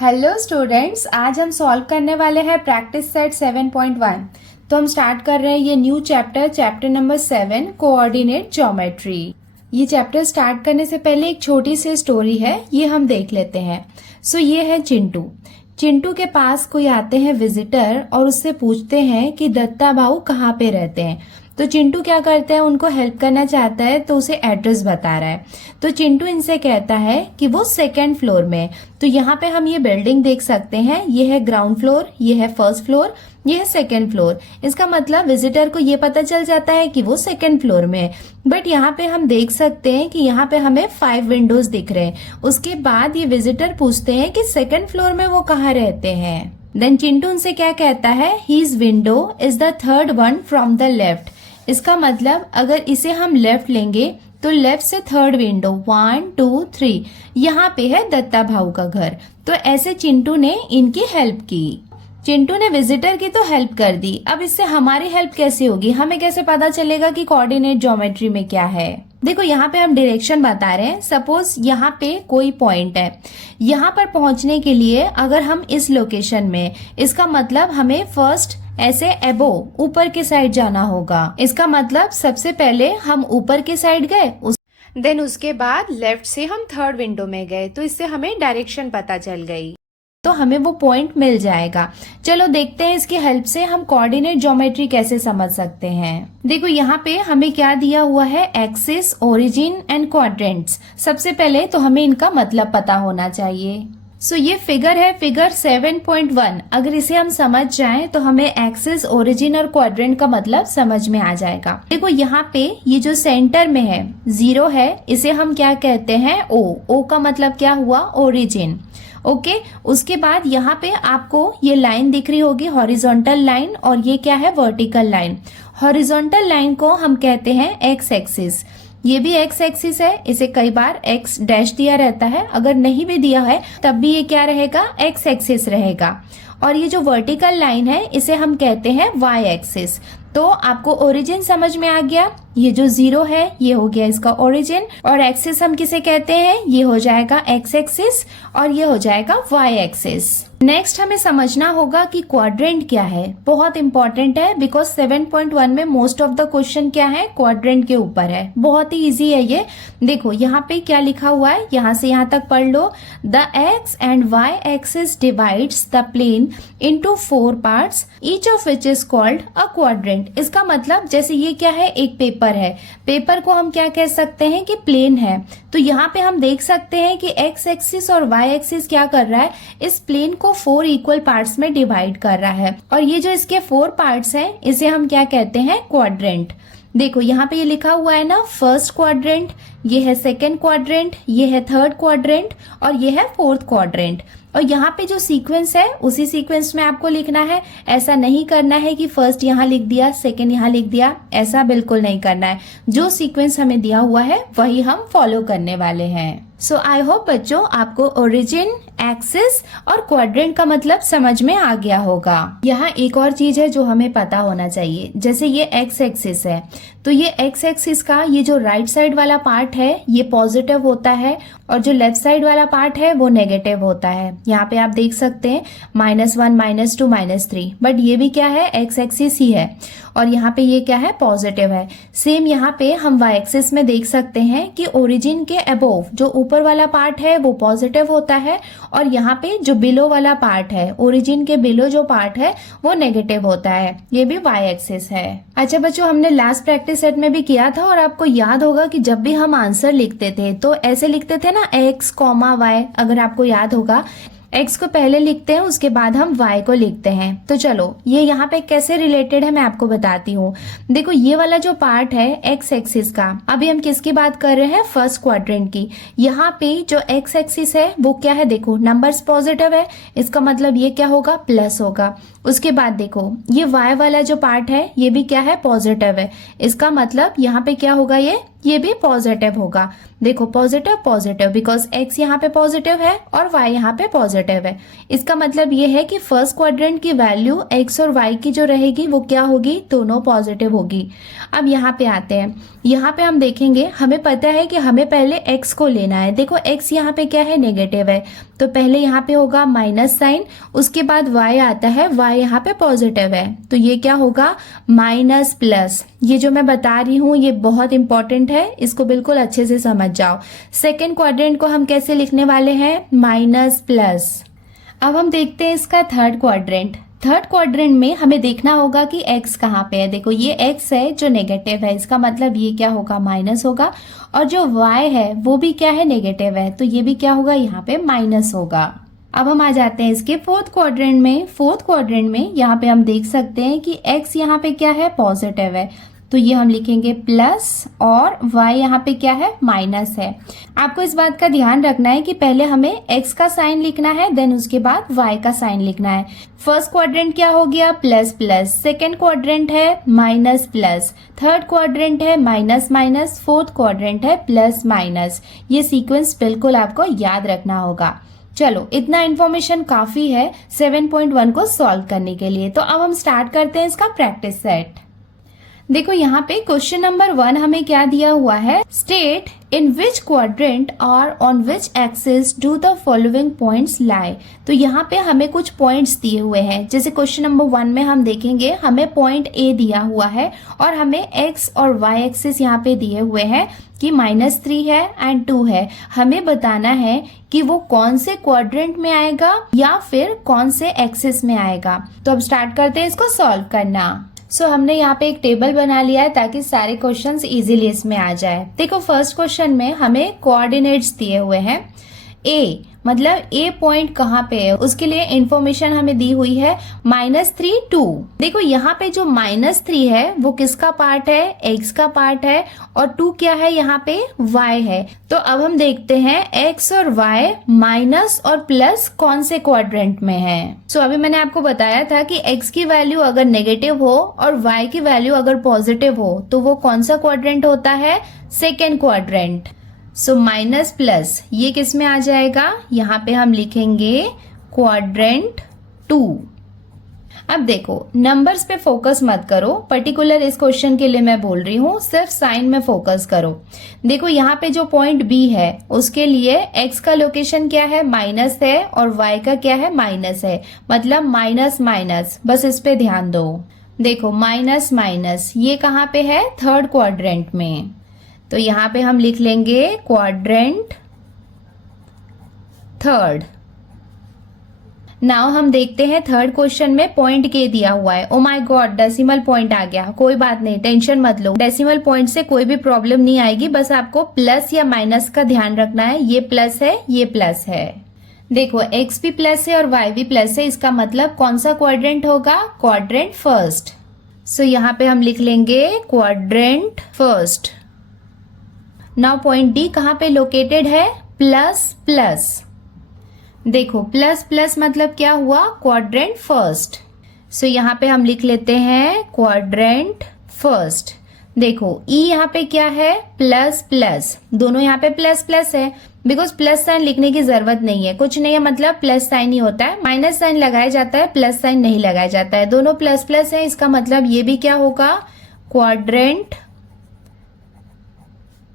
Hello students, आज हम solve करने वाले हैं प्रैक्टिस सेट 7.1। तो हम स्टार्ट कर रहे हैं ये new chapter number 7 coordinate geometry. ये चैप्टर स्टार्ट करने से पहले एक छोटी सी स्टोरी है, ये हम देख लेते हैं। ये है चिंटू। चिंटू के पास कोई आते हैं विजिटर और उससे पूछते हैं कि दत्ता भाऊ कहाँ पे रहते हैं। तो चिंटू क्या करता है, उनको हेल्प करना चाहता है तो उसे एड्रेस बता रहा है। तो चिंटू इनसे कहता है कि वो सेकंड फ्लोर में। तो यहाँ पे हम ये बिल्डिंग देख सकते हैं, ये है ग्राउंड फ्लोर, ये है फर्स्ट फ्लोर, ये है सेकंड फ्लोर। इसका मतलब विजिटर को ये पता चल जाता है कि वो सेकंड फ्लोर में है। बट यहाँ पे हम देख सकते हैं कि यहाँ पे हमें 5 विंडोज दिख रहे हैं। उसके बाद ये विजिटर पूछते हैं कि सेकंड फ्लोर में वो कहाँ रहते हैं। देन चिंटू उनसे क्या कहता है, his window is the third one from the left. इसका मतलब अगर इसे हम लेफ्ट लेंगे तो लेफ्ट से थर्ड विंडो 1 2 3 यहाँ पे है दत्ता भाऊ का घर। तो ऐसे चिंटू ने इनकी हेल्प की। चिंटू ने विजिटर की तो हेल्प कर दी, अब इससे हमारी हेल्प कैसे होगी, हमें कैसे पता चलेगा कि कोऑर्डिनेट ज्योमेट्री में क्या है। देखो यहाँ पे हम डायरेक्शन बता रहे हैं। सपोज यहाँ पे कोई पॉइंट है, यहाँ पर पहुंचने के लिए अगर हम इस लोकेशन में, इसका मतलब हमें फर्स्ट ऐसे एबोव ऊपर के साइड जाना होगा। इसका मतलब सबसे पहले हम ऊपर के साइड गए, देन उसके बाद लेफ्ट से हम थर्ड विंडो में गए। तो इससे हमें डायरेक्शन पता चल गई, तो हमें वो पॉइंट मिल जाएगा। चलो देखते हैं इसकी हेल्प से हम कोऑर्डिनेट ज्योमेट्री कैसे समझ सकते हैं। देखो यहाँ पे हमें क्या दिया हुआ है, एक्सिस, ओरिजिन एंड क्वाड्रेंट्स। सबसे पहले तो हमें इनका मतलब पता होना चाहिए। ये फिगर है, फिगर 7.1। अगर इसे हम समझ जाएं तो हमें एक्सिस, ओरिजिन और क्वाड्रेंट का मतलब समझ में आ जाएगा। देखो यहाँ पे ये जो सेंटर में है 0 है, इसे हम क्या कहते हैं, ओ का मतलब क्या हुआ, ओरिजिन। ओके उसके बाद यहाँ पे आपको ये लाइन दिख रही होगी, हॉरिजॉन्टल लाइन, और ये क्या है, वर्टिकल लाइन। हॉरिजॉन्टल लाइन को हम कहते हैं एक्स एक्सिस। ये भी एक्स एक्सिस है, इसे कई बार एक्स डैश दिया रहता है, अगर नहीं भी दिया है तब भी ये क्या रहेगा, एक्स एक्सिस रहेगा। और ये जो वर्टिकल लाइन है इसे हम कहते हैं वाई एक्सिस। तो आपको ओरिजिन समझ में आ गया, ये जो 0 है ये हो गया इसका ओरिजिन, और एक्सिस हम किसे कहते हैं, ये हो जाएगा एक्स एक्सिस और ये हो जाएगा वाई एक्सिस। नेक्स्ट हमें समझना होगा कि क्वाड्रेंट क्या है, बहुत इंपॉर्टेंट है, बिकॉज 7.1 में मोस्ट ऑफ द क्वेश्चन क्या है, क्वाड्रेंट के ऊपर है। बहुत ही इजी है ये। देखो यहाँ पे क्या लिखा हुआ है, यहाँ से यहाँ तक पढ़ लो। The X and Y axis divides the plane into 4 parts, each of which is called a quadrant. इसका मतलब जैसे ये क्या है, एक पेपर है, पेपर को हम क्या कह सकते हैं कि प्लेन है। तो यहाँ पे हम देख सकते हैं कि एक्स एक्सिस और वाई एक्सिस क्या कर रहा है, इस प्लेन को 4 इक्वल पार्ट्स में डिवाइड कर रहा है, और ये जो इसके 4 पार्ट्स हैं इसे हम क्या कहते हैं, क्वाड्रेंट। देखो यहाँ पे ये लिखा हुआ है ना, फर्स्ट क्वाड्रेंट, ये है सेकेंड क्वाड्रेंट, ये है थर्ड क्वाड्रेंट और ये है फोर्थ क्वाड्रेंट। और यहाँ पे जो सीक्वेंस है उसी सीक्वेंस में आपको लिखना है। ऐसा नहीं करना है कि फर्स्ट यहाँ लिख दिया, सेकेंड यहाँ लिख दिया, ऐसा बिल्कुल नहीं करना है। जो सीक्वेंस हमें दिया हुआ है वही हम फॉलो करने वाले हैं। आई होप बच्चों आपको ओरिजिन, एक्सिस और क्वाड्रेंट का मतलब समझ में आ गया होगा। यहाँ एक और चीज है जो हमें पता होना चाहिए, जैसे ये एक्स एक्सिस है, तो ये एक्स एक्सिस का ये जो राइट साइड वाला पार्ट है ये पॉजिटिव होता है, और जो लेफ्ट साइड वाला पार्ट है वो नेगेटिव होता है। यहाँ पे आप देख सकते हैं -1, -2, -3, बट ये भी क्या है, एक्स एक्सिस ही है, और यहाँ पे ये क्या है, पॉजिटिव है। सेम यहाँ पे हम वाई एक्सिस में देख सकते हैं कि ओरिजिन के अबोव जो ऊपर वाला पार्ट है वो पॉजिटिव होता है, और यहाँ पे जो बिलो वाला पार्ट है, ओरिजिन के बिलो जो पार्ट है वो नेगेटिव होता है। ये भी वाई एक्सिस है। अच्छा बच्चों, हमने लास्ट प्रैक्टिस सेट में भी किया था, और आपको याद होगा कि जब भी हम आंसर लिखते थे तो ऐसे लिखते थे ना, एक्स कॉमा वाई। अगर आपको याद होगा, x को पहले लिखते हैं, उसके बाद हम y को लिखते हैं। तो चलो ये यहाँ पे कैसे रिलेटेड है मैं आपको बताती हूँ। देखो ये वाला जो पार्ट है x एक्सिस का, अभी हम किसकी बात कर रहे हैं, फर्स्ट क्वाड्रेंट की। यहाँ पे जो x एक्सिस है वो क्या है, देखो नंबर्स पॉजिटिव है, इसका मतलब ये क्या होगा, प्लस होगा। उसके बाद देखो ये y वाला जो पार्ट है ये भी क्या है, पॉजिटिव है, इसका मतलब यहाँ पे क्या होगा, ये भी पॉजिटिव होगा। देखो पॉजिटिव पॉजिटिव, बिकॉज x यहाँ पे पॉजिटिव है और y यहाँ पे पॉजिटिव है। इसका मतलब ये है कि फर्स्ट क्वाड्रेंट की वैल्यू x और y की जो रहेगी वो क्या होगी, दोनों पॉजिटिव होगी। अब यहाँ पे आते हैं, यहाँ पे हम देखेंगे, हमें पता है कि हमें पहले x को लेना है। देखो x यहाँ पे क्या है, नेगेटिव है, तो पहले यहाँ पे होगा माइनस साइन, उसके बाद y आता है, y यहाँ पे पॉजिटिव है, तो ये क्या होगा माइनस प्लस। ये जो मैं बता रही हूँ ये बहुत इंपॉर्टेंट है, इसको बिल्कुल अच्छे से समझ जाओ। सेकेंड क्वाड्रेंट को हम कैसे लिखने वाले हैं, माइनस प्लस। अब हम देखते हैं इसका थर्ड क्वाड्रेंट। थर्ड क्वाड्रेंट में हमें देखना होगा कि x कहाँ पे है। देखो ये x है जो नेगेटिव है, इसका मतलब ये क्या होगा माइनस होगा, और जो y है वो भी क्या है नेगेटिव है, तो ये भी क्या होगा यहाँ पे माइनस होगा। अब हम आ जाते हैं इसके फोर्थ क्वाड्रेंट में। फोर्थ क्वाड्रेंट में यहाँ पे हम देख सकते हैं कि x यहाँ पे क्या है पॉजिटिव है, तो ये हम लिखेंगे प्लस, और y यहाँ पे क्या है माइनस है। आपको इस बात का ध्यान रखना है कि पहले हमें x का साइन लिखना है, देन उसके बाद y का साइन लिखना है। फर्स्ट क्वाड्रेंट क्या हो गया प्लस प्लस, सेकेंड क्वाड्रेंट है माइनस प्लस, थर्ड क्वाड्रेंट है माइनस माइनस, फोर्थ क्वाड्रेंट है प्लस माइनस। ये सीक्वेंस बिल्कुल आपको याद रखना होगा। चलो इतना इन्फॉर्मेशन काफी है 7.1 को सॉल्व करने के लिए। तो अब हम स्टार्ट करते हैं इसका प्रैक्टिस सेट। देखो यहाँ पे क्वेश्चन नंबर 1 हमें क्या दिया हुआ है, स्टेट इन विच क्वाड्रेंट और on which axis do the following points लाई। तो यहाँ पे हमें कुछ पॉइंट्स दिए हुए हैं। जैसे क्वेश्चन नंबर 1 में हम देखेंगे हमें पॉइंट ए दिया हुआ है और हमें एक्स और वाई एक्सिस यहाँ पे दिए हुए हैं कि -3 है एंड 2 है। हमें बताना है कि वो कौन से क्वाड्रेंट में आएगा या फिर कौन से एक्सिस में आएगा। तो अब स्टार्ट करते हैं इसको सॉल्व करना। हमने यहाँ पे एक टेबल बना लिया है ताकि सारे क्वेश्चंस इजीली इसमें आ जाए। देखो फर्स्ट क्वेश्चन में हमें कोऑर्डिनेट्स दिए हुए हैं। ए मतलब ए पॉइंट कहाँ पे है उसके लिए इंफॉर्मेशन हमें दी हुई है -3 2। देखो यहाँ पे जो -3 है वो किसका पार्ट है, x का पार्ट है, और 2 क्या है यहाँ पे y है। तो अब हम देखते हैं x और y माइनस और प्लस कौन से क्वाड्रेंट में है। अभी मैंने आपको बताया था कि x की वैल्यू अगर नेगेटिव हो और y की वैल्यू अगर पॉजिटिव हो तो वो कौन सा क्वाड्रेंट होता है, सेकेंड क्वाड्रेंट। माइनस प्लस ये किस में आ जाएगा, यहाँ पे हम लिखेंगे क्वाड्रेंट 2। अब देखो नंबर्स पे फोकस मत करो, पर्टिकुलर इस क्वेश्चन के लिए मैं बोल रही हूँ, सिर्फ साइन में फोकस करो। देखो यहाँ पे जो पॉइंट बी है उसके लिए x का लोकेशन क्या है माइनस है और y का क्या है माइनस है, मतलब माइनस माइनस, बस इस पे ध्यान दो। देखो माइनस माइनस ये कहाँ पे है, थर्ड क्वाड्रेंट में, तो यहाँ पे हम लिख लेंगे क्वाड्रेंट थर्ड। नाउ हम देखते हैं थर्ड क्वेश्चन में पॉइंट के दिया हुआ है। Oh my god decimal point आ गया, कोई बात नहीं टेंशन मत लो, डेसिमल पॉइंट से कोई भी प्रॉब्लम नहीं आएगी, बस आपको प्लस या माइनस का ध्यान रखना है। ये प्लस है ये प्लस है। देखो x भी प्लस है और y भी प्लस है, इसका मतलब कौन सा क्वाड्रेंट होगा, क्वाड्रेंट फर्स्ट। यहाँ पे हम लिख लेंगे quadrant first. Now point D कहाँ पे लोकेटेड है, प्लस प्लस। देखो प्लस प्लस मतलब क्या हुआ, क्वाड्रेंट फर्स्ट। यहाँ पे हम लिख लेते हैं क्वाड्रेंट फर्स्ट। देखो ई यहाँ पे क्या है, प्लस प्लस, दोनों यहाँ पे प्लस प्लस है, बिकॉज प्लस साइन लिखने की जरूरत नहीं है, कुछ नहीं है मतलब प्लस साइन ही होता है, माइनस साइन लगाया जाता है, प्लस साइन नहीं लगाया जाता है, दोनों प्लस प्लस है, इसका मतलब ये भी क्या होगा, क्वाड्रेंट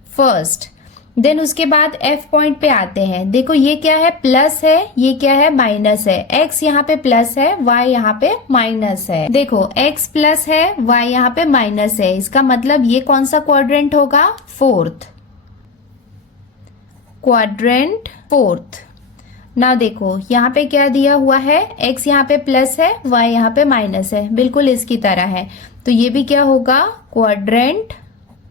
फर्स्ट। देन उसके बाद एफ पॉइंट पे आते हैं। देखो ये क्या है, प्लस है, ये क्या है माइनस है, एक्स यहाँ पे प्लस है, वाई यहाँ पे माइनस है। देखो एक्स प्लस है, वाई यहाँ पे माइनस है, इसका मतलब ये कौन सा क्वाड्रेंट होगा, फोर्थ, क्वाड्रेंट फोर्थ। ना देखो यहाँ पे क्या दिया हुआ है, एक्स यहाँ पे प्लस है, वाई यहाँ पे माइनस है, बिल्कुल इसकी तरह है, तो ये भी क्या होगा, क्वाड्रेंट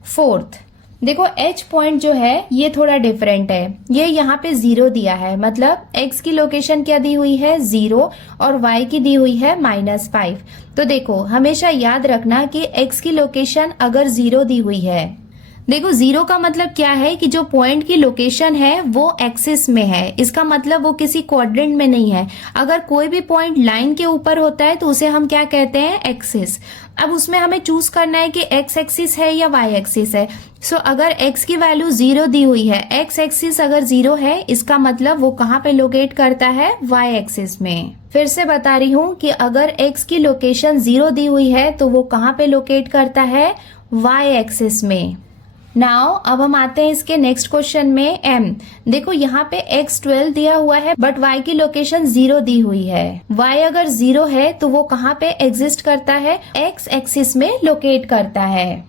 फोर्थ। देखो एच पॉइंट जो है ये थोड़ा डिफरेंट है, ये यहाँ पे 0 दिया है, मतलब x की लोकेशन क्या दी हुई है 0 और y की दी हुई है -5। तो देखो हमेशा याद रखना कि x की लोकेशन अगर 0 दी हुई है, देखो 0 का मतलब क्या है कि जो पॉइंट की लोकेशन है वो एक्सिस में है, इसका मतलब वो किसी क्वाड्रेंट में नहीं है। अगर कोई भी पॉइंट लाइन के ऊपर होता है तो उसे हम क्या कहते हैं, एक्सिस। अब उसमें हमें चूज करना है कि एक्स एक्सिस है या वाई एक्सिस है। अगर x की वैल्यू 0 दी हुई है, x एक्सिस अगर 0 है, इसका मतलब वो कहाँ पे लोकेट करता है, y एक्सिस में। फिर से बता रही हूँ कि अगर x की लोकेशन 0 दी हुई है तो वो कहाँ पे लोकेट करता है, y एक्सिस में। नाउ अब हम आते हैं इसके नेक्स्ट क्वेश्चन में m। देखो यहाँ पे x 12 दिया हुआ है बट y की लोकेशन 0 दी हुई है। y अगर 0 है तो वो कहाँ पे एग्जिस्ट करता है, x एक्सिस में लोकेट करता है।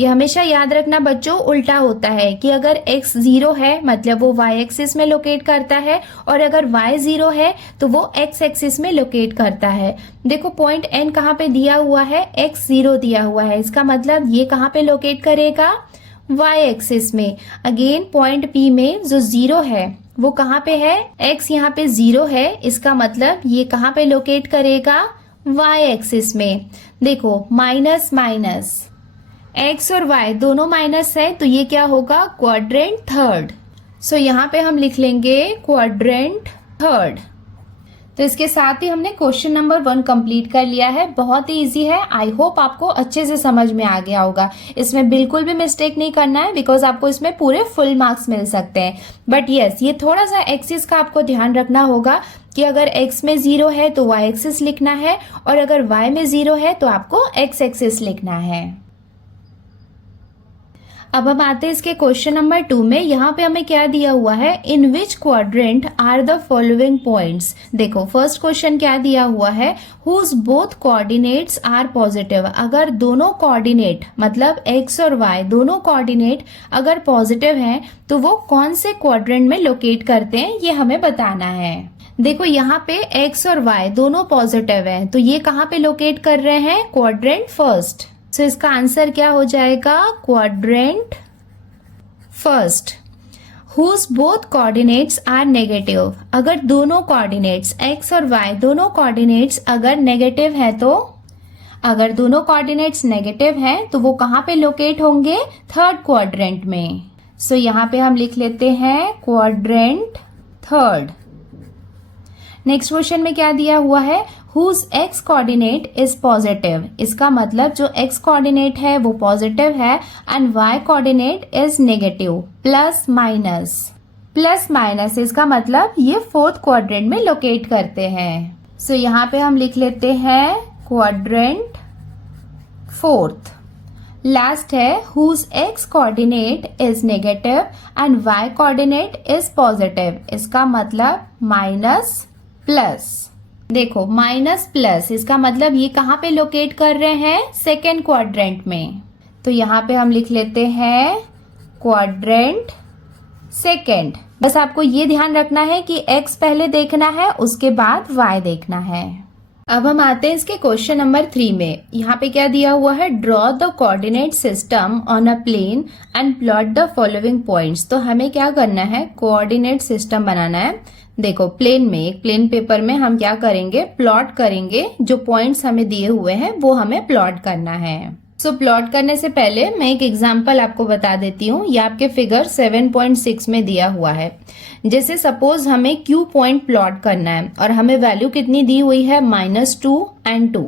ये हमेशा याद रखना बच्चों, उल्टा होता है कि अगर x 0 है मतलब वो y एक्सिस में लोकेट करता है और अगर y 0 है तो वो x एक्सिस में लोकेट करता है। देखो पॉइंट n कहाँ पे दिया हुआ है, x 0 दिया हुआ है, इसका मतलब ये कहाँ पे लोकेट करेगा, y एक्सिस में। अगेन पॉइंट P में जो 0 है वो कहाँ पे है, x यहाँ पे 0 है, इसका मतलब ये कहाँ पे लोकेट करेगा, y एक्सिस में। देखो माइनस माइनस, x और y दोनों माइनस है तो ये क्या होगा, क्वाड्रेंट थर्ड। सो यहाँ पे हम लिख लेंगे क्वाड्रेंट थर्ड। तो इसके साथ ही हमने क्वेश्चन नंबर 1 कंप्लीट कर लिया है। बहुत ही इजी है, आई होप आपको अच्छे से समझ में आ गया होगा। इसमें बिल्कुल भी मिस्टेक नहीं करना है बिकॉज आपको इसमें पूरे फुल मार्क्स मिल सकते हैं। बट यस, ये थोड़ा सा एक्सिस का आपको ध्यान रखना होगा कि अगर x में 0 है तो y एक्सिस लिखना है और अगर y में 0 है तो आपको x एक्सिस लिखना है। अब हम आते हैं इसके क्वेश्चन नंबर 2 में। यहाँ पे हमें क्या दिया हुआ है, in which quadrant are the following points. देखो फर्स्ट क्वेश्चन क्या दिया हुआ है, whose both coordinates are positive. अगर दोनों कोऑर्डिनेट मतलब x और y दोनों कोऑर्डिनेट अगर पॉजिटिव हैं तो वो कौन से क्वाड्रेंट में लोकेट करते हैं, ये हमें बताना है। देखो यहाँ पे x और y दोनों पॉजिटिव हैं तो ये कहाँ पे लोकेट कर रहे हैं, क्वाड्रेंट फर्स्ट। तो इसका आंसर क्या हो जाएगा, quadrant first. Whose both coordinates are negative. अगर दोनों कोऑर्डिनेट्स x और y दोनों कोऑर्डिनेट्स अगर नेगेटिव है तो अगर दोनों कोऑर्डिनेट्स नेगेटिव हैं तो वो कहाँ पे लोकेट होंगे, थर्ड क्वाड्रेंट में। सो यहाँ पे हम लिख लेते हैं क्वाड्रेंट थर्ड। नेक्स्ट क्वेश्चन में क्या दिया हुआ है, whose x coordinate is positive. इसका मतलब जो एक्स कोऑर्डिनेट है वो पॉजिटिव है and y coordinate is negative. Plus minus, plus minus इसका मतलब ये फोर्थ क्वाड्रेंट में लोकेट करते हैं। सो यहाँ पे हम लिख लेते हैं क्वाड्रेंट फोर्थ। लास्ट है whose x coordinate is negative and y coordinate is positive. इसका मतलब माइनस प्लस। देखो माइनस प्लस इसका मतलब ये कहाँ पे लोकेट कर रहे हैं, सेकेंड क्वाड्रेंट में। तो यहाँ पे हम लिख लेते हैं क्वाड्रेंट सेकेंड। बस आपको ये ध्यान रखना है कि x पहले देखना है उसके बाद y देखना है। अब हम आते हैं इसके क्वेश्चन नंबर 3 में। यहाँ पे क्या दिया हुआ है, draw the coordinate system on a plane and plot the following points. तो हमें क्या करना है, कोऑर्डिनेट सिस्टम बनाना है। देखो प्लेन में, एक प्लेन पेपर में हम क्या करेंगे, प्लॉट करेंगे। जो पॉइंट्स हमें दिए हुए हैं वो हमें प्लॉट करना है। सो प्लॉट करने से पहले मैं एक एग्जांपल आपको बता देती हूँ। ये आपके फिगर 7.6 में दिया हुआ है। जैसे सपोज हमें Q पॉइंट प्लॉट करना है और हमें वैल्यू कितनी दी हुई है, -2 एंड 2।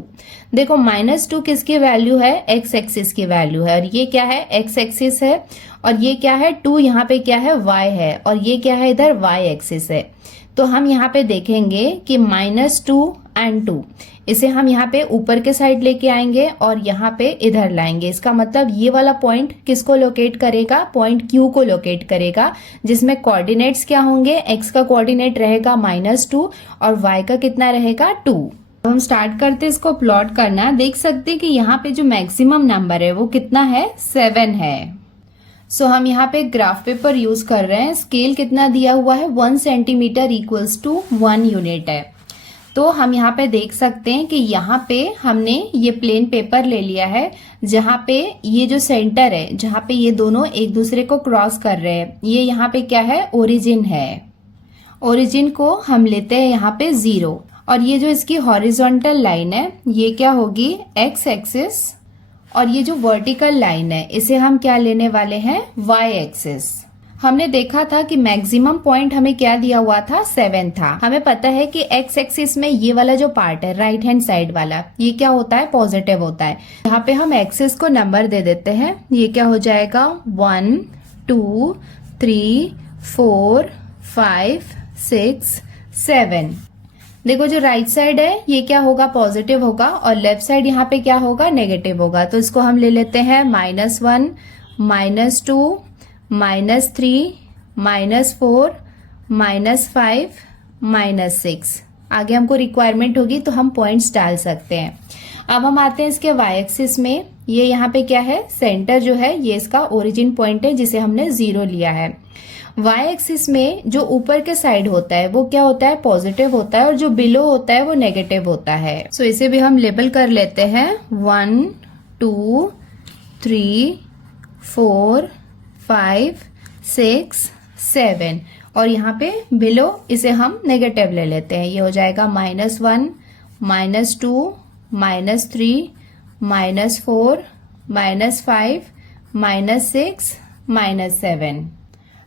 देखो -2 किसकी वैल्यू है, x एक्सिस की वैल्यू है और ये क्या है, x एक्सिस है। और ये क्या है, 2 यहाँ पे क्या है, y है। और ये क्या है, इधर y एक्सिस है। तो हम यहाँ पे देखेंगे कि -2 एंड 2 इसे हम यहाँ पे ऊपर के साइड लेके आएंगे और यहाँ पे इधर लाएंगे। इसका मतलब ये वाला पॉइंट किसको लोकेट करेगा, पॉइंट Q को लोकेट करेगा, जिसमें कोऑर्डिनेट्स क्या होंगे, x का कोऑर्डिनेट रहेगा -2 और y का कितना रहेगा, 2। तो हम स्टार्ट करते इसको प्लॉट करना। देख सकते हैं कि यहाँ पे जो मैक्सिमम नंबर है वो कितना है, 7 है। सो हम यहाँ पे ग्राफ पेपर यूज कर रहे हैं। स्केल कितना दिया हुआ है, 1 सेंटीमीटर इक्वल्स टू 1 यूनिट है। तो हम यहाँ पे देख सकते हैं कि यहाँ पे हमने ये प्लेन पेपर ले लिया है, जहाँ पे ये जो सेंटर है, जहाँ पे ये दोनों एक दूसरे को क्रॉस कर रहे हैं, ये यहाँ पे क्या है, ओरिजिन है। ओरिजिन को हम लेते हैं यहाँ पे 0 और ये जो इसकी हॉरिजॉन्टल लाइन है ये क्या होगी, x एक्सिस। और ये जो वर्टिकल लाइन है इसे हम क्या लेने वाले हैं, y एक्सिस। हमने देखा था कि मैक्सिमम पॉइंट हमें क्या दिया हुआ था, 7 था। हमें पता है कि x एक्सिस में ये वाला जो पार्ट है, राइट हैंड साइड वाला, ये क्या होता है, पॉजिटिव होता है। यहाँ पे हम एक्सिस को नंबर दे देते हैं। ये क्या हो जाएगा, 1 2 3 4 5 6 7। देखो जो राइट साइड है ये क्या होगा, पॉजिटिव होगा और लेफ्ट साइड यहाँ पे क्या होगा, नेगेटिव होगा। तो इसको हम ले लेते हैं -1 -2, -3, -4, -5, -6। आगे हमको रिक्वायरमेंट होगी तो हम पॉइंट्स डाल सकते हैं। अब हम आते हैं इसके वाई एक्सिस में। ये यहाँ पे क्या है, सेंटर जो है ये इसका ओरिजिन पॉइंट है जिसे हमने 0 लिया है। वाई एक्सिस में जो ऊपर के साइड होता है वो क्या होता है, पॉजिटिव होता है, और जो बिलो होता है वो नेगेटिव होता है। सो इसे भी हम लेबल कर लेते हैं 1, 2, 3, 4, 5, 6, 7, और यहाँ पे बिलो इसे हम नेगेटिव ले लेते हैं। ये हो जाएगा -1, -2, -3, -4, -5, -6, -7।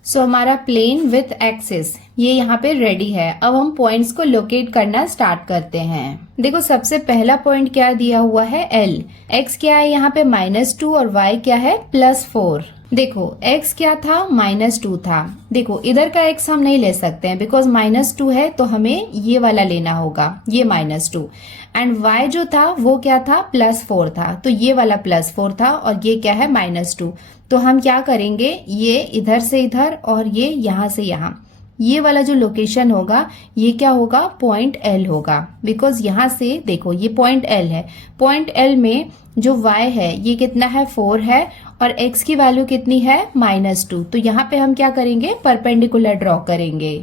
सो हमारा प्लेन विथ एक्सिस ये यहाँ पे रेडी है। अब हम पॉइंट्स को लोकेट करना स्टार्ट करते हैं। देखो सबसे पहला पॉइंट क्या दिया हुआ है, L। X क्या है यहाँ पे -2 और Y क्या है +4। देखो x क्या था, -2 था। देखो इधर का x हम नहीं ले सकते हैं बिकॉज -2 है, तो हमें ये वाला लेना होगा, ये -2। एंड y जो था वो क्या था, +4 था, तो ये वाला +4 था, और ये क्या है -2। तो हम क्या करेंगे, ये इधर से इधर और ये यहाँ से यहाँ, ये वाला जो लोकेशन होगा ये क्या होगा, पॉइंट L होगा। बिकॉज यहाँ से देखो ये पॉइंट L है, पॉइंट L में जो y है ये कितना है, 4 है, और x की वैल्यू कितनी है, -2। तो यहाँ पे हम क्या करेंगे, परपेंडिकुलर ड्रॉ करेंगे।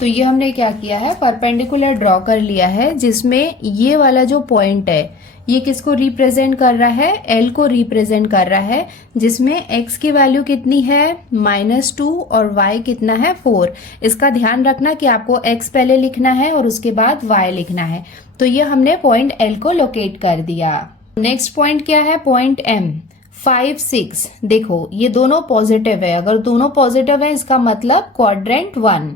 तो ये हमने क्या किया है, परपेंडिकुलर ड्रॉ कर लिया है, जिसमें ये वाला जो पॉइंट है ये किसको रिप्रेजेंट कर रहा है, L को रिप्रेजेंट कर रहा है, जिसमें x की वैल्यू कितनी है, -2, और y कितना है, 4। इसका ध्यान रखना कि आपको x पहले लिखना है और उसके बाद y लिखना है। तो ये हमने पॉइंट L को लोकेट कर दिया। नेक्स्ट पॉइंट क्या है, पॉइंट M। 5, 6, देखो ये दोनों पॉजिटिव है। अगर दोनों पॉजिटिव है इसका मतलब क्वाड्रेंट 1।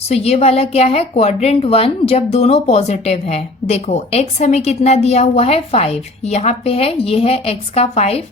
सो ये वाला क्या है, क्वाड्रेंट 1 जब दोनों पॉजिटिव है। देखो x हमें कितना दिया हुआ है, 5, यहाँ पे है, ये है x का 5,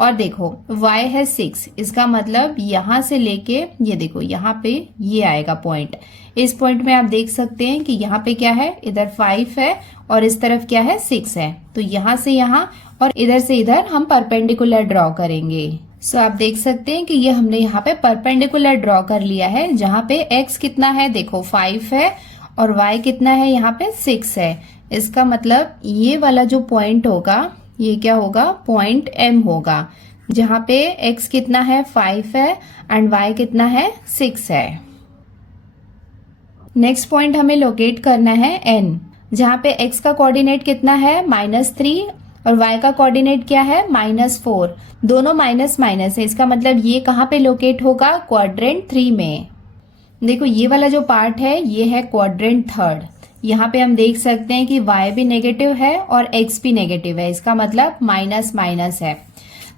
और देखो y है 6। इसका मतलब यहाँ से लेके ये देखो यहाँ पे ये आएगा पॉइंट। इस पॉइंट में आप देख सकते हैं कि यहाँ पे क्या है, इधर 5 है और इस तरफ क्या है, 6 है। तो यहाँ से यहाँ और इधर से इधर हम परपेंडिकुलर ड्रॉ करेंगे। सो आप देख सकते हैं कि ये हमने यहाँ पे परपेंडिकुलर ड्रॉ कर लिया है, जहाँ पे x कितना है, देखो 5 है, और y कितना है, यहाँ पे 6 है। इसका मतलब ये वाला जो पॉइंट होगा ये क्या होगा, पॉइंट M होगा, जहाँ पे x कितना है, 5 है, एंड y कितना है, 6 है। नेक्स्ट पॉइंट हमें लोकेट करना है N, जहाँ पे x का कोऑर्डिनेट कितना है, -3, और y का कोऑर्डिनेट क्या है, -4। दोनों माइनस माइनस है, इसका मतलब ये कहाँ पे लोकेट होगा, क्वाड्रेंट 3 में। देखो ये वाला जो पार्ट है ये है क्वाड्रेंट 3। यहाँ पे हम देख सकते हैं कि y भी नेगेटिव है और x भी नेगेटिव है, इसका मतलब माइनस माइनस है।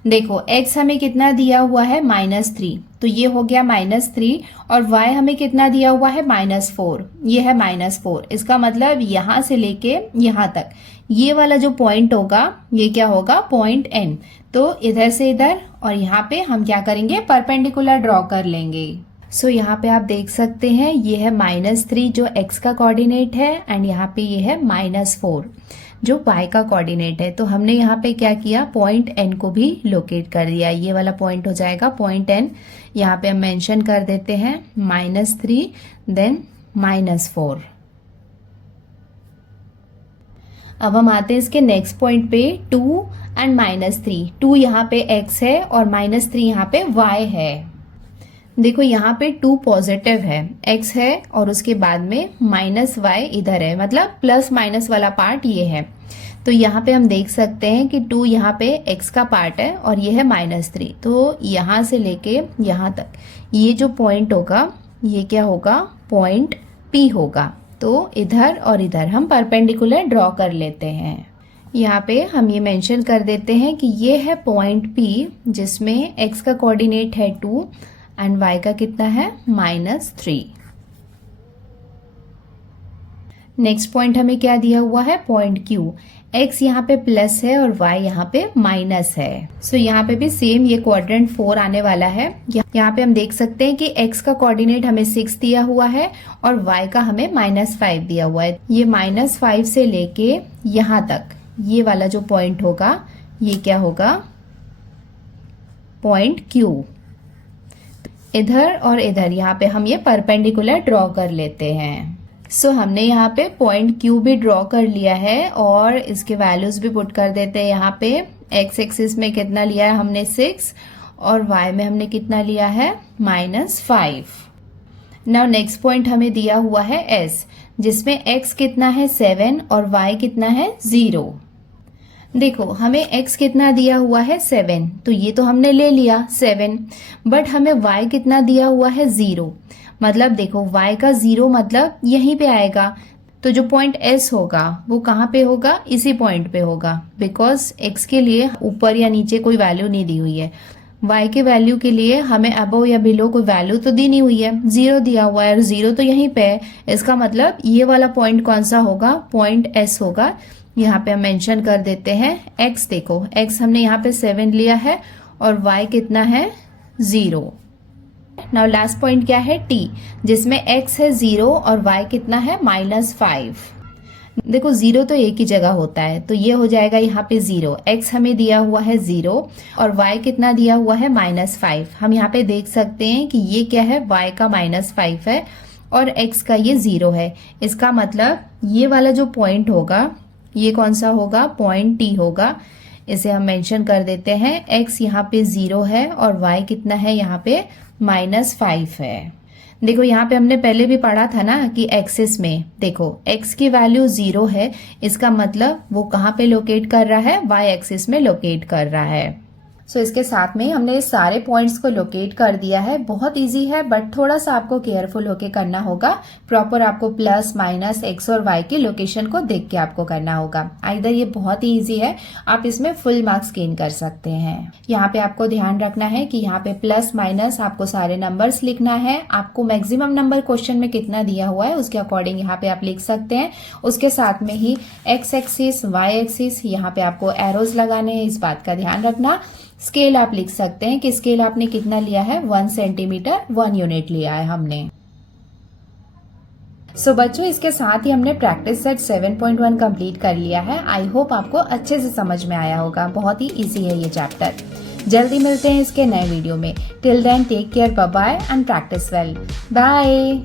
देखो x हमें कितना दिया हुआ है, -3, तो ये हो गया -3, और y हमें कितना दिया हुआ है, -4, ये है -4। इसका मतलब यहाँ से लेके यहाँ तक ये वाला जो पॉइंट होगा ये क्या होगा, पॉइंट N। तो इधर से इधर और यहाँ पे हम क्या करेंगे, परपेंडिकुलर ड्रॉ कर लेंगे। सो यहाँ पे आप देख सकते हैं ये है -3 जो x का कोऑर्डिनेट है, एंड यहाँ पे ये है -4 जो y का कोऑर्डिनेट है। तो हमने यहाँ पे क्या किया, पॉइंट N को भी लोकेट कर दिया। ये वाला पॉइंट हो जाएगा पॉइंट N। यहाँ पे हम मेंशन कर देते हैं -3 देन -4। अब हम आते हैं इसके नेक्स्ट पॉइंट पे, 2 एंड -3। 2 यहाँ पे x है और -3 यहाँ पे y है। देखो यहाँ पे 2 पॉजिटिव है, x है और उसके बाद में -y इधर है, मतलब प्लस माइनस वाला पार्ट ये है। तो यहाँ पे हम देख सकते हैं कि 2 यहाँ पे x का पार्ट है और ये है -3। तो यहाँ से लेके यहाँ तक ये जो पॉइंट होगा ये क्या होगा, पॉइंट P होगा। तो इधर और इधर हम परपेंडिकुलर ड्रॉ कर लेते हैं। यहाँ पे हम ये मेंशन कर देते हैं कि ये है पॉइंट P, जिसमें x का कोऑर्डिनेट है 2 एंड y का कितना है, -3। नेक्स्ट पॉइंट हमें क्या दिया हुआ है, पॉइंट Q। x यहाँ पे प्लस है और y यहाँ पे माइनस है। सो यहाँ पे भी सेम ये क्वाड्रेंट 4 आने वाला है। यहाँ पे हम देख सकते हैं कि x का कोऑर्डिनेट हमें 6 दिया हुआ है और y का हमें -5 दिया हुआ है। ये -5 से लेके यहाँ तक ये वाला जो पॉइंट होगा ये क्या होगा, पॉइंट Q। इधर और इधर यहाँ पे हम ये परपेंडिकुलर ड्रॉ कर लेते हैं। सो हमने यहाँ पे पॉइंट Q भी ड्रॉ कर लिया है और इसके वैल्यूज भी पुट कर देते हैं। यहाँ पे x एक्सिस में कितना लिया है हमने 6 और y में हमने कितना लिया है -5। नाउ नेक्स्ट पॉइंट हमें दिया हुआ है S, जिसमें x कितना है 7 और y कितना है 0। देखो हमें x कितना दिया हुआ है 7, तो ये तो हमने ले लिया 7, बट हमें y कितना दिया हुआ है 0। मतलब देखो y का 0 मतलब यहीं पे आएगा, तो जो पॉइंट S होगा वो कहाँ पे होगा, इसी पॉइंट पे होगा, बिकॉज x के लिए ऊपर या नीचे कोई वैल्यू नहीं दी हुई है। y के वैल्यू के लिए हमें अबव या बिलो कोई वैल्यू तो दी नहीं हुई है, 0 दिया हुआ है और 0 तो यहीं पे है। इसका मतलब ये वाला पॉइंट कौन सा होगा, पॉइंट S होगा। यहाँ पे हम मेंशन कर देते हैं x। देखो x हमने यहाँ पे 7 लिया है और y कितना है 0। नाउ लास्ट पॉइंट क्या है t, जिसमें x है 0 और y कितना है -5। देखो 0 तो एक ही जगह होता है, तो ये हो जाएगा यहाँ पे 0। x हमें दिया हुआ है 0 और y कितना दिया हुआ है -5। हम यहाँ पे देख सकते हैं कि ये क्या है, y का -5 है और x का ये 0 है। इसका मतलब ये वाला जो पॉइंट होगा ये कौन सा होगा, पॉइंट t होगा। इसे हम मेंशन कर देते हैं। x यहाँ पे 0 है और y कितना है यहाँ पे -5 है। देखो यहाँ पे हमने पहले भी पढ़ा था ना कि एक्सिस में देखो x की वैल्यू 0 है, इसका मतलब वो कहाँ पे लोकेट कर रहा है, y एक्सिस में लोकेट कर रहा है। सो इसके साथ में हमने सारे पॉइंट्स को लोकेट कर दिया है। बहुत इजी है, बट थोड़ा सा आपको केयरफुल होके करना होगा। प्रॉपर आपको प्लस माइनस एक्स और वाई की लोकेशन को देख के आपको करना होगा। आइदर ये बहुत ही इजी है, आप इसमें फुल मार्क्स गेन कर सकते हैं। यहाँ पे आपको ध्यान रखना है कि यहाँ पे प्लस माइनस आपको सारे नंबर्स लिखना है। आपको मैक्सिमम नंबर क्वेश्चन में कितना दिया हुआ है उसके अकॉर्डिंग यहाँ पे आप लिख सकते हैं। उसके साथ में ही एक्स एक्सिस, वाई एक्सिस, यहाँ पे आपको एरोज लगाने हैं, इस बात का ध्यान रखना। स्केल आप लिख सकते हैं कि स्केल आपने कितना लिया है, 1 सेंटीमीटर 1 यूनिट लिया है हमने। सो बच्चों इसके साथ ही हमने प्रैक्टिस सेट 7.1 कंप्लीट कर लिया है। आई होप आपको अच्छे से समझ में आया होगा। बहुत ही इजी है ये चैप्टर। जल्दी मिलते हैं इसके नए वीडियो में। Till then take care, bye bye and practise well. Bye.